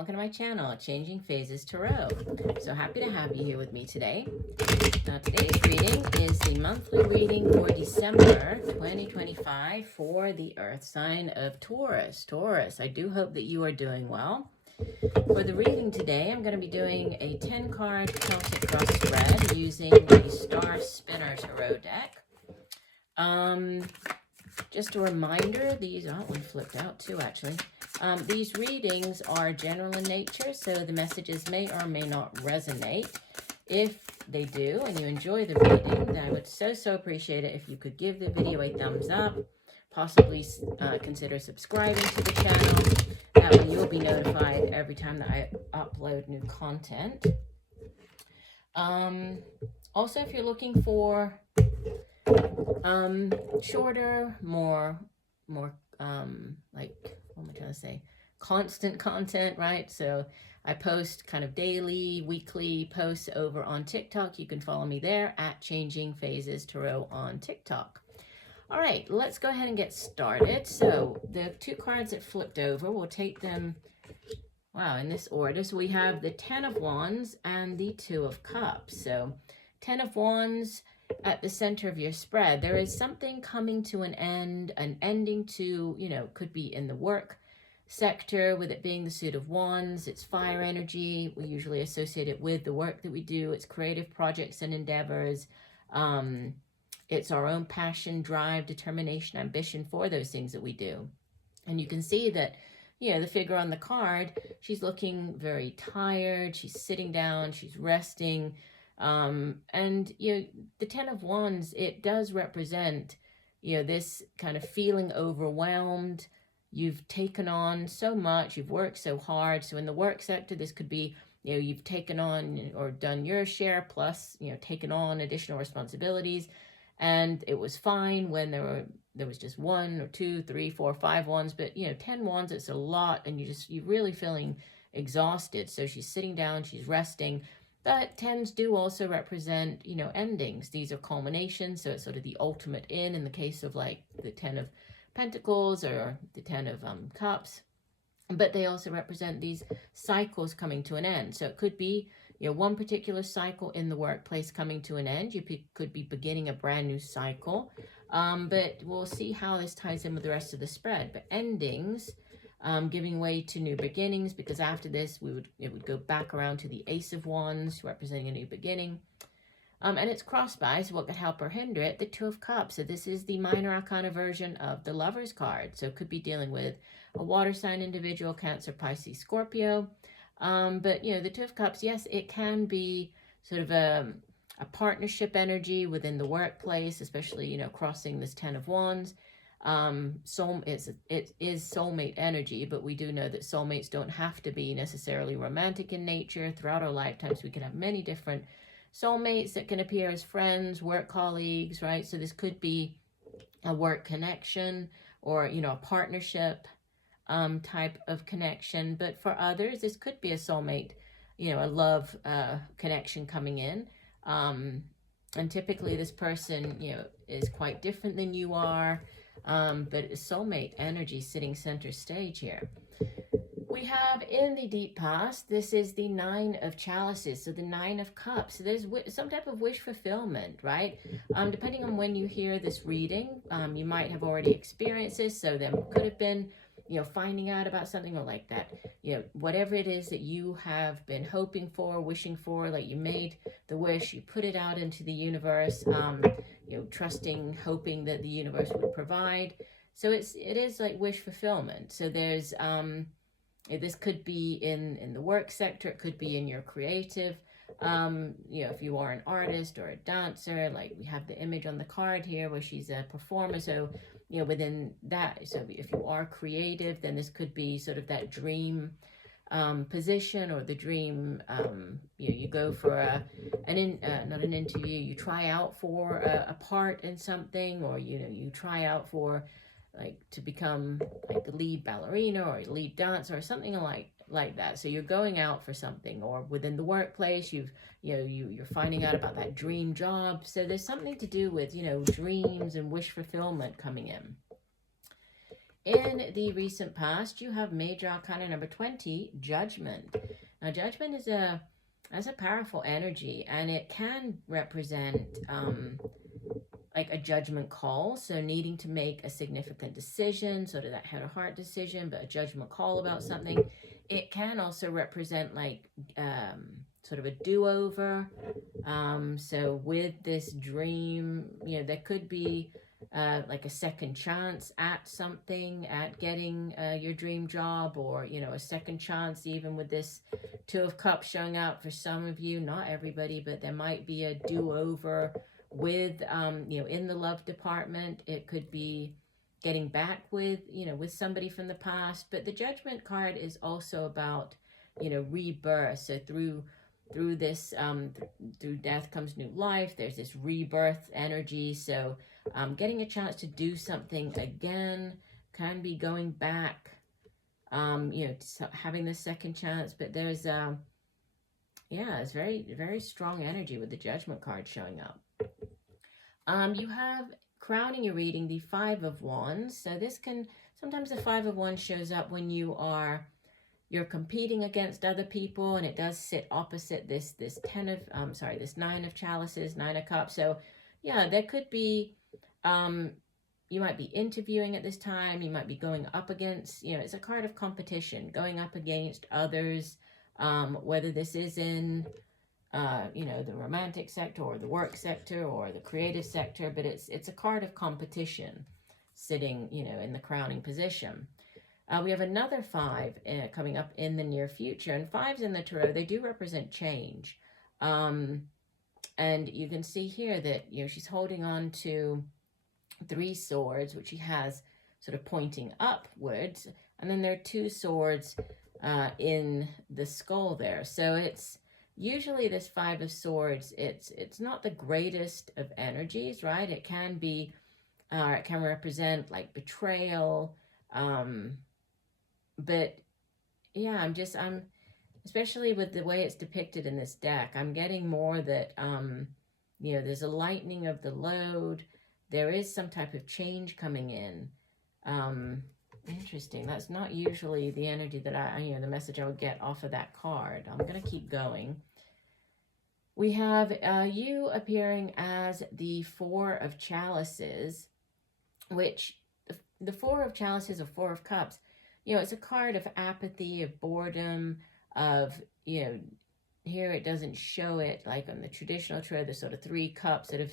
welcome to my channel, Changing Phases Tarot. So happy to have you here with me today. Now today's reading is the monthly reading for December 2025 for the Earth sign of Taurus. Taurus, I do hope that you are doing well. For the reading today, I'm going to be doing a 10-card Celtic cross spread using the Star Spinner Tarot deck. Just a reminder, these, oh, one flipped out too actually. These readings are general in nature, so the messages may or may not resonate. If they do and you enjoy the reading, then I would so appreciate it if you could give the video a thumbs up, possibly consider subscribing to the channel. That way you'll be notified every time that I upload new content. Also, if you're looking for shorter, more like, what am I trying to say, constant content, right? So I post kind of daily, weekly posts over on TikTok. You can follow me there at Changing Phases Tarot on TikTok. All right, let's go ahead and get started. So the two cards that flipped over, we'll take them, wow, in this order. So we have the 10 of Wands and the 2 of Cups. So 10 of Wands at the center of your spread. There is something coming to an end, an ending to, you know, could be in the work sector, with it being the Suit of Wands. It's fire energy. We usually associate it with the work that we do. It's creative projects and endeavors. It's our own passion, drive, determination, ambition for those things that we do. And you can see that, you know, the figure on the card, she's looking very tired. She's sitting down, she's resting. And, you know, the 10 of Wands, it does represent, you know, this kind of feeling overwhelmed. You've taken on so much, you've worked so hard. So in the work sector, this could be, you know, you've taken on or done your share, plus, you know, taken on additional responsibilities. And it was fine when there was just 1 or 2, 3, 4, 5 wands, but, you know, 10 wands, it's a lot, and you're really feeling exhausted. So she's sitting down, she's resting. But 10s do also represent, you know, endings. These are culminations, so it's sort of the ultimate in the case of like the 10 of Pentacles or the 10 of Cups. But they also represent these cycles coming to an end. So it could be, you know, one particular cycle in the workplace coming to an end. You could be beginning a brand new cycle. But we'll see how this ties in with the rest of the spread. But endings, giving way to new beginnings, because after this it would go back around to the Ace of Wands, representing a new beginning. And it's crossed by, so what could help or hinder it? The 2 of Cups. So this is the minor arcana version of the Lover's card. So it could be dealing with a water sign individual, Cancer, Pisces, Scorpio. But, you know, the 2 of Cups, yes, it can be sort of a partnership energy within the workplace, especially, you know, crossing this 10 of Wands. It is soulmate energy, but we do know that soulmates don't have to be necessarily romantic in nature. Throughout our lifetimes, we can have many different soulmates that can appear as friends, work colleagues, right? So this could be a work connection or, you know, a partnership type of connection. But for others, this could be a soulmate, you know, a love connection coming in. And typically this person, you know, is quite different than you are. But it's soulmate energy sitting center stage here. We have in the deep past, this is the 9 of Chalices, so the 9 of Cups. So there's some type of wish fulfillment, right? Depending on when you hear this reading, you might have already experienced this. So there could have been, you know, finding out about something or like that, you know, whatever it is that you have been hoping for, wishing for, like you made the wish, you put it out into the universe, you know, trusting, hoping that the universe would provide. So it is like wish fulfillment. So there's, this could be in the work sector, it could be in your creative, you know, if you are an artist or a dancer, like we have the image on the card here where she's a performer. So, you know, within that, so if you are creative, then this could be sort of that dream position, or the dream, you know, you go for not an interview, you try out for a part in something, or, you know, you try out for like to become like the lead ballerina or lead dancer or something like that. So you're going out for something, or within the workplace, you're finding out about that dream job. So there's something to do with, you know, dreams and wish fulfillment coming in. in the recent past, you have major arcana number 20, Judgment. Now, Judgment is a powerful energy, and it can represent like a judgment call, so needing to make a significant decision, sort of that head or heart decision, but a judgment call about something. It can also represent like sort of a do-over. So with this dream, you know, there could be like a second chance at something, at getting your dream job, or, you know, a second chance even with this Two of Cups showing up for some of you, not everybody, but there might be a do-over with, you know, in the love department. It could be getting back with, you know, with somebody from the past. But the Judgment card is also about, you know, rebirth. So through this, through death comes new life. There's this rebirth energy. So getting a chance to do something again, can be going back, you know, having the second chance. But there's, yeah, it's very, very strong energy with the Judgment card showing up. You have, crowning your reading, the Five of Wands. So this can, sometimes the Five of Wands shows up when you're competing against other people, and it does sit opposite this this Nine of Chalices, Nine of Cups. So yeah, there could be, you might be interviewing at this time, you might be going up against, you know, it's a card of competition, going up against others, whether this is in, you know, the romantic sector or the work sector or the creative sector, but it's a card of competition sitting, you know, in the crowning position. We have another five coming up in the near future, and fives in the tarot, they do represent change. And you can see here that, you know, she's holding on to 3 swords, which she has sort of pointing upwards, and then there are 2 swords in the skull there. So it's usually this Five of Swords, it's not the greatest of energies, right? It can be, it can represent like betrayal, but yeah, I'm especially with the way it's depicted in this deck, I'm getting more that, you know, there's a lightening of the load. There is some type of change coming in. Interesting. That's not usually the energy that you know, the message I would get off of that card. I'm going to keep going. We have you appearing as the Four of Chalices, which the Four of Chalices or Four of Cups, you know, it's a card of apathy, of boredom, of, you know, here it doesn't show it like on the traditional tarot, there's sort of 3 cups that have,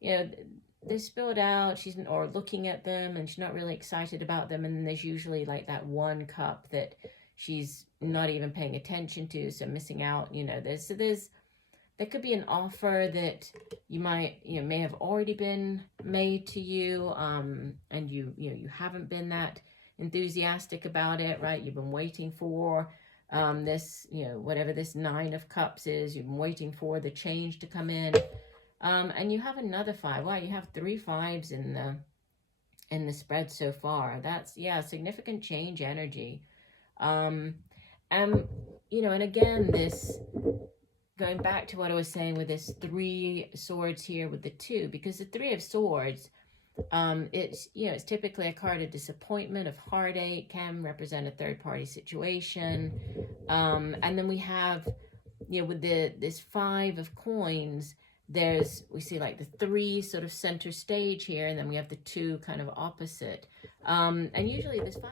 you know, they're spilled out, or looking at them and she's not really excited about them, and then there's usually like that 1 cup that she's not even paying attention to, so missing out, you know, there could be an offer that you may have already been made to you, and you haven't been that enthusiastic about it, right? You've been waiting for this, you know, whatever this Nine of Cups is, you've been waiting for the change to come in, and you have another 5. Wow, you have 3 5s in the spread so far. That's, yeah, significant change energy. You know, and again, this, going back to what I was saying with this 3 swords here with the 2, because the 3 of Swords, it's, you know, it's typically a card of disappointment, of heartache, can represent a third-party situation. And then we have, you know, with this 5 of Coins, we see like the 3 sort of center stage here, and then we have the 2 kind of opposite. And usually this 5,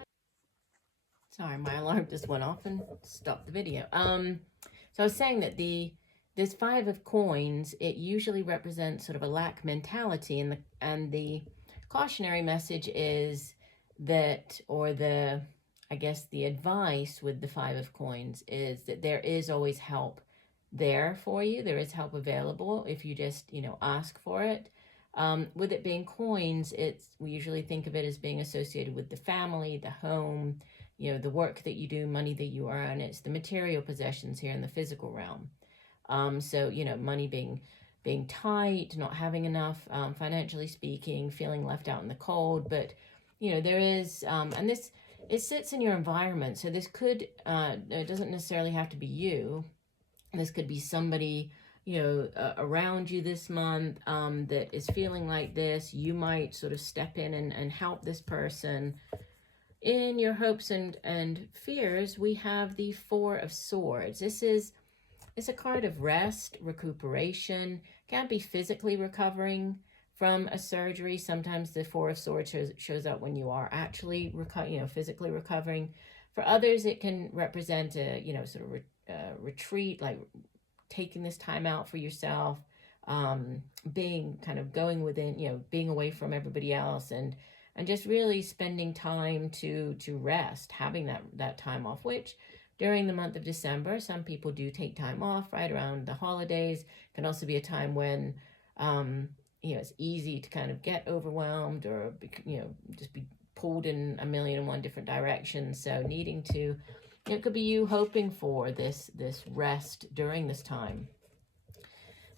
sorry, my alarm just went off and stopped the video. So I was saying that this 5 of Coins, it usually represents sort of a lack mentality, and the cautionary message is that, or I guess the advice with the 5 of Coins is that there is always help there for you. There is help available if you just, you know, ask for it. With it being coins, we usually think of it as being associated with the family, the home, you know, the work that you do, money that you earn. It's the material possessions here in the physical realm. So, you know, money being tight, not having enough, financially speaking, feeling left out in the cold. But, you know, there is, and this, it sits in your environment. So this could, it doesn't necessarily have to be you. This could be somebody, around you this month that is feeling like this, you might sort of step in and help this person. In your hopes and fears, we have the Four of Swords. It's a card of rest, recuperation. Can be physically recovering from a surgery. Sometimes the Four of Swords shows up when you are actually physically recovering. For others, it can represent a sort of retreat, like taking this time out for yourself, being kind of going within, being away from everybody else, and just really spending time to rest, having that time off, which during the month of December, some people do take time off right around the holidays. It can also be a time when, it's easy to kind of get overwhelmed or, just be pulled in a million and one different directions. So needing to, it could be you hoping for this rest during this time.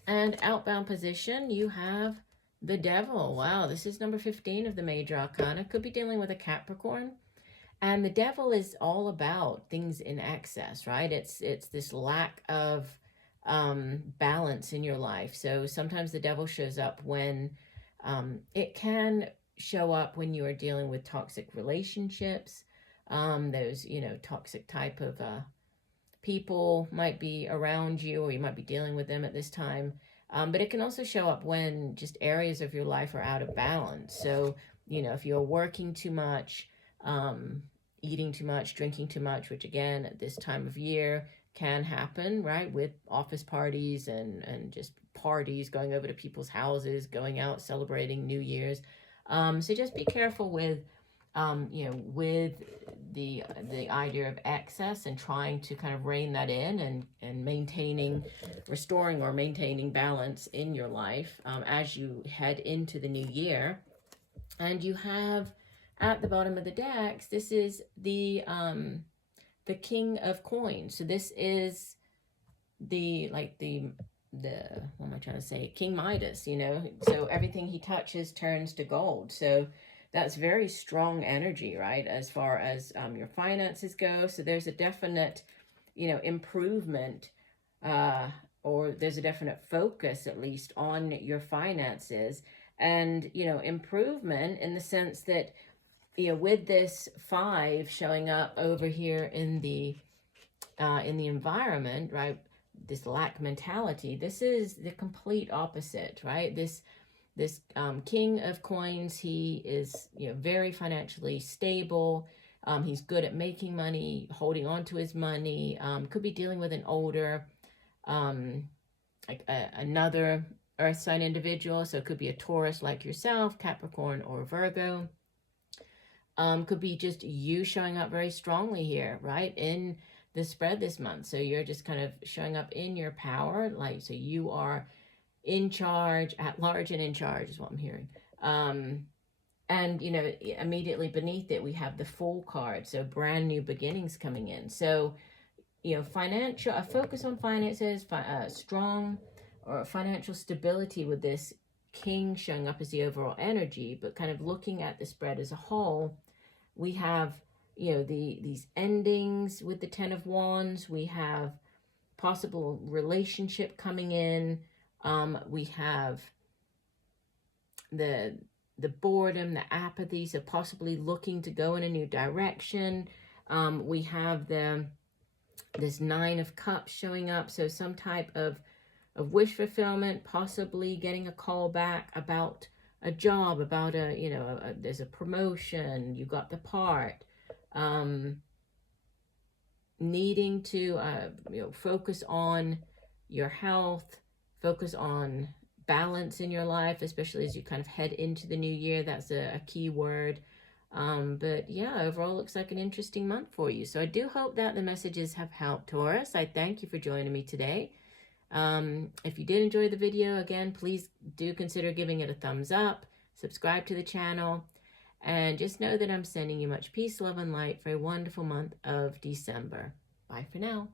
And outbound position, you have the Devil. Wow, this is number 15 of the Major Arcana. Could be dealing with a Capricorn. And the Devil is all about things in excess, right? It's this lack of balance in your life. So sometimes the Devil shows up when it can show up when you are dealing with toxic relationships. Those, toxic type of people might be around you, or you might be dealing with them at this time. But it can also show up when just areas of your life are out of balance. So, if you're working too much, eating too much, drinking too much, which again, at this time of year can happen, right? With office parties and just parties, going over to people's houses, going out, celebrating New Year's. So just be careful with, with the idea of excess and trying to kind of rein that in and restoring or maintaining balance in your life as you head into the new year. And you have at the bottom of the decks, this is the King of Coins. So this is the what am I trying to say? King Midas, so everything he touches turns to gold. So that's very strong energy, right? As far as your finances go. So there's a definite, improvement, or there's a definite focus, at least, on your finances, and, improvement in the sense that, with this 5 showing up over here in the environment, right? This lack mentality, this is the complete opposite, right? This King of Coins, he is, very financially stable. He's good at making money, holding on to his money. Could be dealing with an older, another earth sign individual. So it could be a Taurus like yourself, Capricorn, or Virgo. Could be just you showing up very strongly here, right? In the spread this month. So you're just kind of showing up in your power. So you are in charge, at large and in charge is what I'm hearing. And, immediately beneath it, we have the Fool card. So brand new beginnings coming in. So, a focus on finances, strong or financial stability with this King showing up as the overall energy, but kind of looking at the spread as a whole, we have, these endings with the 10 of Wands. We have possible relationship coming in. We have the boredom, the apathy, so possibly looking to go in a new direction. We have this 9 of Cups showing up, so some type of wish fulfillment, possibly getting a call back about a job, about there's a promotion, you got the part. Needing to focus on your health, focus on balance in your life, especially as you kind of head into the new year. That's a key word. But yeah, overall looks like an interesting month for you. So I do hope that the messages have helped, Taurus. I thank you for joining me today. If you did enjoy the video, again, please do consider giving it a thumbs up, subscribe to the channel, and just know that I'm sending you much peace, love, and light for a wonderful month of December. Bye for now.